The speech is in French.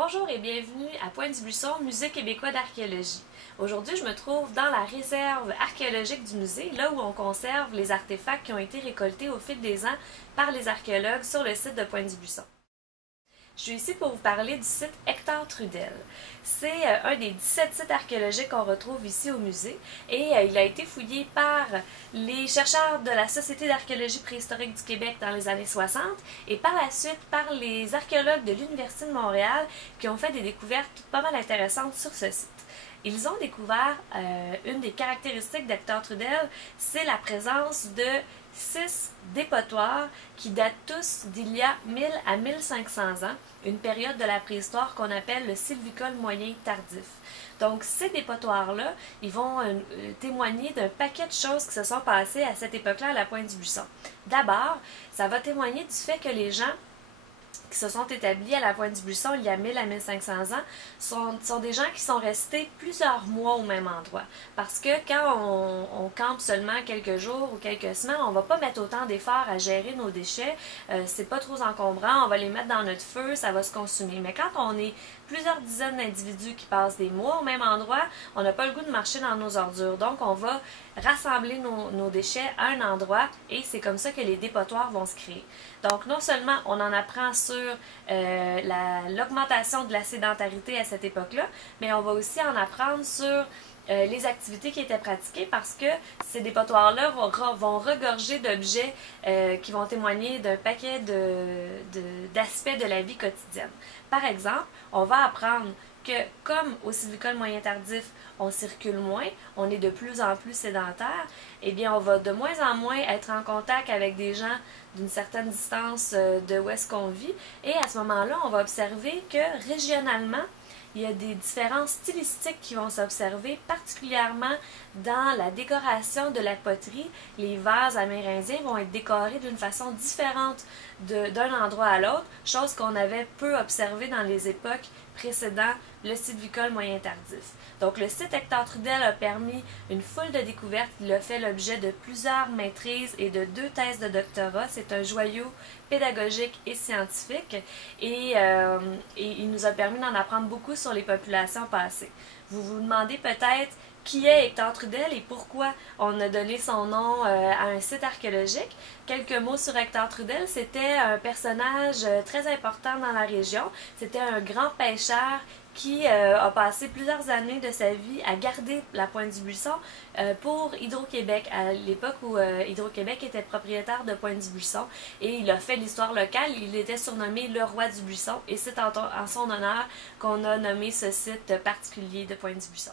Bonjour et bienvenue à Pointe-du-Buisson, Musée québécois d'archéologie. Aujourd'hui, je me trouve dans la réserve archéologique du musée, là où on conserve les artefacts qui ont été récoltés au fil des ans par les archéologues sur le site de Pointe-du-Buisson. Je suis ici pour vous parler du site Hector Trudel. C'est un des 17 sites archéologiques qu'on retrouve ici au musée et il a été fouillé par les chercheurs de la Société d'archéologie préhistorique du Québec dans les années 60 et par la suite par les archéologues de l'Université de Montréal qui ont fait des découvertes pas mal intéressantes sur ce site. Ils ont découvert une des caractéristiques d'Hector Trudel, c'est la présence de 6 dépotoirs qui datent tous d'il y a 1000 à 1500 ans, une période de la préhistoire qu'on appelle le sylvicole moyen tardif. Donc ces dépotoirs-là, ils vont témoigner d'un paquet de choses qui se sont passées à cette époque-là à la Pointe-du-Buisson. D'abord, ça va témoigner du fait que les gens qui se sont établis à la Pointe-du-Buisson il y a 1000 à 1500 ans sont des gens qui sont restés plusieurs mois au même endroit. Parce que quand on campe seulement quelques jours ou quelques semaines, on va pas mettre autant d'efforts à gérer nos déchets, c'est pas trop encombrant, on va les mettre dans notre feu, ça va se consumer. Mais quand on est plusieurs dizaines d'individus qui passent des mois au même endroit, on n'a pas le goût de marcher dans nos ordures. Donc on va rassembler nos déchets à un endroit et c'est comme ça que les dépotoirs vont se créer. Donc non seulement on en apprend sur l'augmentation de la sédentarité à cette époque-là, mais on va aussi en apprendre sur les activités qui étaient pratiquées parce que ces dépotoirs-là vont regorger d'objets qui vont témoigner d'un paquet d'aspects de la vie quotidienne. Par exemple, on va apprendre que comme au sylvicole moyen tardif, on circule moins, on est de plus en plus sédentaire, eh bien on va de moins en moins être en contact avec des gens d'une certaine distance de où est-ce qu'on vit. Et à ce moment-là, on va observer que régionalement, il y a des différences stylistiques qui vont s'observer, particulièrement dans la décoration de la poterie. Les vases amérindiens vont être décorés d'une façon différente d'un endroit à l'autre, chose qu'on avait peu observée dans les époques précédant le sylvicole moyen tardif. Donc le site Hector Trudel a permis une foule de découvertes. Il a fait l'objet de plusieurs maîtrises et de 2 thèses de doctorat. C'est un joyau pédagogique et scientifique et il nous a permis d'en apprendre beaucoup sur les populations passées. Vous vous demandez peut-être qui est Hector Trudel et pourquoi on a donné son nom à un site archéologique. Quelques mots sur Hector Trudel. C'était un personnage très important dans la région. C'était un grand pêcheur qui a passé plusieurs années de sa vie à garder la Pointe-du-Buisson pour Hydro-Québec, à l'époque où Hydro-Québec était propriétaire de Pointe-du-Buisson. Et il a fait l'histoire locale, il était surnommé le roi du buisson et c'est en son honneur qu'on a nommé ce site particulier de Pointe-du-Buisson.